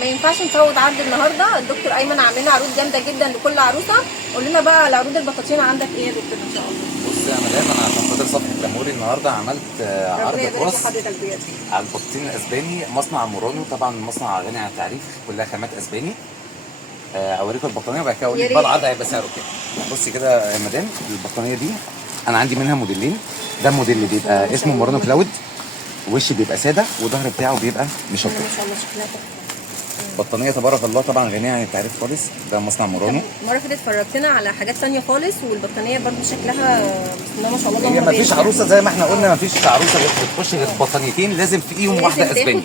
ما ينفعش نفوت عرض النهارده. الدكتور ايمن عاملين عروض جامده جدا لكل عروسه. قول لنا بقى العروض البطاطين عندك ايه يا دكتور ان شاء الله؟ بصي يا مدام، انا عشان خاطر صفحه لاموري النهارده عملت عرض ربنا يبارك خاص لحضرتك بجد على البطاطين الاسباني مصنع مورانو. طبعا مصنع غني عن التعريف، كلها خامات اسباني. اوريكم البطانيه وبعد كده اقول لك بقى العرض هيبقى سعره كام. بصي كده يا مدام، البطانيه دي انا عندي منها موديلين. ده موديل اللي بيبقى اسمه مورانو كلاود، وش بيبقى ساده والظهر بتاعه بيبقى مشطب. ما شاء الله شكلها تحفه. بطانيه تبارك الله طبعا غنيه عن التعريف خالص. ده مصنع مورانو. المره اللي فاتت فرجتنا على حاجات ثانيه خالص، والبطانيه برضو شكلها بسم الله ما شاء الله. هي مفيش عروسه زي ما احنا قلنا، مفيش عروسه بتخش غير بطانيتين لازم فيهم واحده اسباني.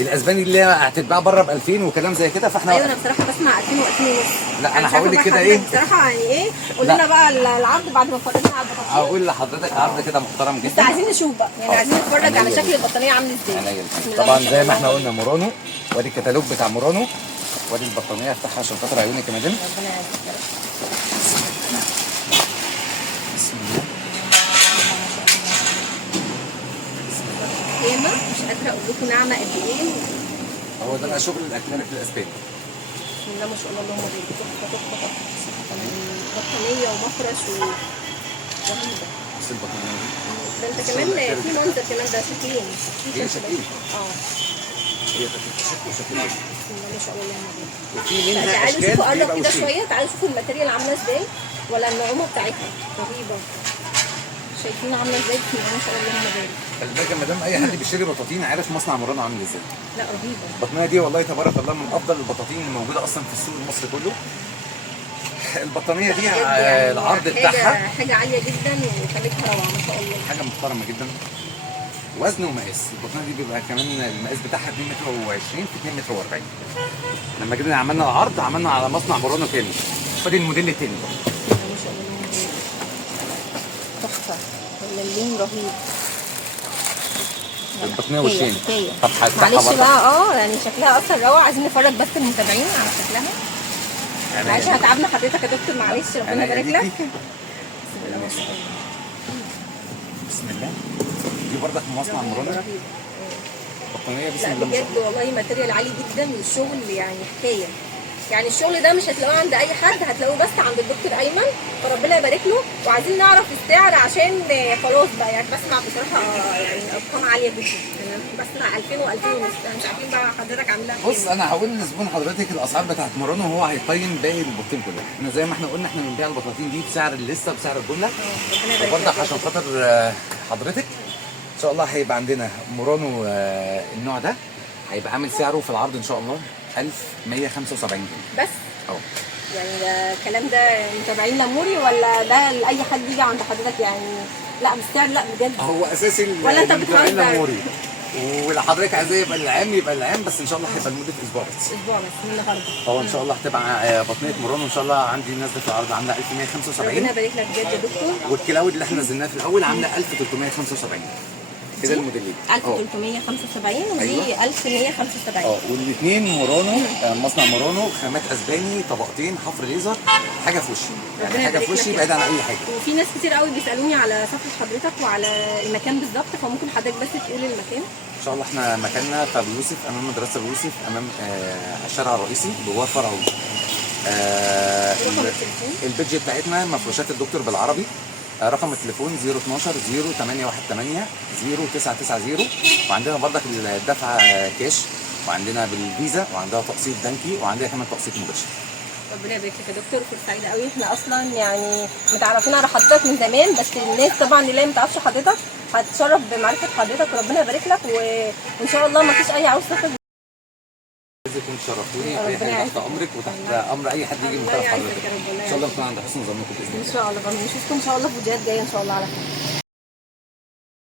الاسباني اللي هتتباع بره ب 2000 وكلام زي كده. فاحنا ايوه انا بصراحه بسمع 2000 و2000 ونص. لا انا هقول لك كده ايه بصراحه يعني ايه. قول لنا بقى العرض بعد ما فرجنا على البطاطين. هقول لحضرتك عرض كده محترم جدا. بس عايزين نشوف بقى، يعني عايزين نتفرج على شكل البطانيه عامل ازاي. طبعا زي ما احنا قلنا مورانو، وادي الكتالوج بتاع مورانو، وادي البطانيه. افتحها عشان خاطر عيونك يا مدام. ربنا يعزك. بسم الله. خامه مش قادره اقول لكم ناعمه قد ايه. هو ده بقى شغل الاكريليك الاسباني. بسم الله ما شاء الله اللهم بارك. تحفه تحفه تحفه. بطانيه ومفرش رهيبه. بص البطانيه دي. ده انت كمان في منظر كمان، ده شكلين. هي شكلين. هي شكلين. بسم الله ما شاء الله اللهم بارك. وفي منها تعالوا اشكال شوفوا قرب بيبقى كده وشين. شويه، تعالوا شوفوا الماتيريال عامله ازاي ولا النعومه بتاعتها رهيبه. شايفين عامله ازاي؟ بسم الله ما شاء الله اللهم بارك. خلي بالك يا مدام، اي حد بيشتري بطاطين عارف مصنع مورانو عامل ازاي. لا رهيبه. البطانيه دي والله تبارك الله من افضل البطاطين اللي موجوده اصلا في السوق المصري كله. البطانيه دي يعني العرض بتاعها حاجه عاليه جدا وخامتها روعه ما شاء الله. حاجه محترمه جدا. وزن ومقاس. البطانيه دي بيبقى كمان المقاس بتاعها 2 متر و20 في 2 متر و40. لما جينا عملنا العرض عملنا على مصنع مورانو كامل. فدي الموديل التاني برضه. ما شاء الله اللهم بارك. تحفه. اللون رهيب. البطانيه وشين. طب هفتحها معلش برضه. بقى يعني شكلها اصلا روعه. عايزين نفرج بس المتابعين على شكلها. معلش هتعبنا حضرتك يا دكتور، معلش ربنا يبارك لك. بسم الله ما شاء الله. بسم الله. دي برضك من مصنع مورانو. البطانيه بسم لا الله ما شاء بجد والله ماتيريال عالي جدا، والشغل يعني حكايه. يعني الشغل ده مش هتلاقوه عند اي حد، هتلاقوه بس عند الدكتور ايمن، فربنا يبارك له. وعايزين نعرف السعر عشان خلاص بقى يعني بسمع بصراحه يعني ارقام عاليه جدا. انا بسمع 2000 و2000 ونص، مش عارفين بقى حضرتك عاملها الله. بص انا هقول لزبون حضرتك الاسعار بتاعت مورانو، هو هيقيم باقي البطاطين كلها. احنا زي ما احنا قلنا احنا بنبيع البطاطين دي بسعر الليسته بسعر الجمله. ربنا يبارك برضك لك. عشان خاطر حضرتك ان شاء الله هيبقى عندنا مورانو النوع ده هيبقى عامل سعره في العرض ان شاء الله 1175 جنيه بس اهو. يعني ده الكلام ده متابعين لاموري ولا ده لاي حد يجي عند حضرتك يعني؟ لا بالسعر لا بجد. هو اساسي ولا انت بتهزر؟ ولو حضرتك عايزاه يبقى العام يبقى العام، بس ان شاء الله هيبقى لمده اسبوع بس. اسبوع بس من النهارده. هو ان شاء الله هتبقى بطنيه مورانو ان شاء الله عندي نازله في العرض عامله 1175. ربنا يبارك لك بجد يا دكتور. والكلاود اللي احنا نزلناه في الاول عامله 1375. كده الموديلين 1375 ودي أيوة. 1175. والاثنين مورانو مصنع مورانو خامات اسباني طبقتين حفر ليزر. حاجه في وشي يعني حاجه في وشي بعيد عن اي حاجه. وفي ناس كتير قوي بيسالوني على صفحه حضرتك وعلى المكان بالظبط، فممكن حضرتك بس تقول المكان. ان شاء الله احنا مكاننا في ابو يوسف امام مدرسه ابو يوسف امام الشارع الرئيسي جواه فرع البيدج بتاعتنا مفروشات الدكتور بالعربي. رقم التليفون 012 0818 0990. وعندنا برضك الدفع كاش، وعندنا بالفيزا، وعندنا تقسيط بنكي، وعندنا كمان تقسيط مباشر. ربنا يبارك لك يا دكتور، كنت سعيده قوي. احنا اصلا يعني متعرفين على حضرتك من زمان، بس الناس طبعا اللي هي ما تعرفش حضرتك هتتشرف بمعرفه حضرتك، وربنا يبارك لك. وان شاء الله ما فيش اي عاوز تاخد. كنت شرفتوني. اي حاجه تحت امرك وتحت امر اي حد يجي من طرف حضرتك. ان شاء الله نكون عند حسن ظنكم باذن الله. ان شاء الله نشوفكم ان شاء الله في فيديوهات جايه ان شاء الله على خير.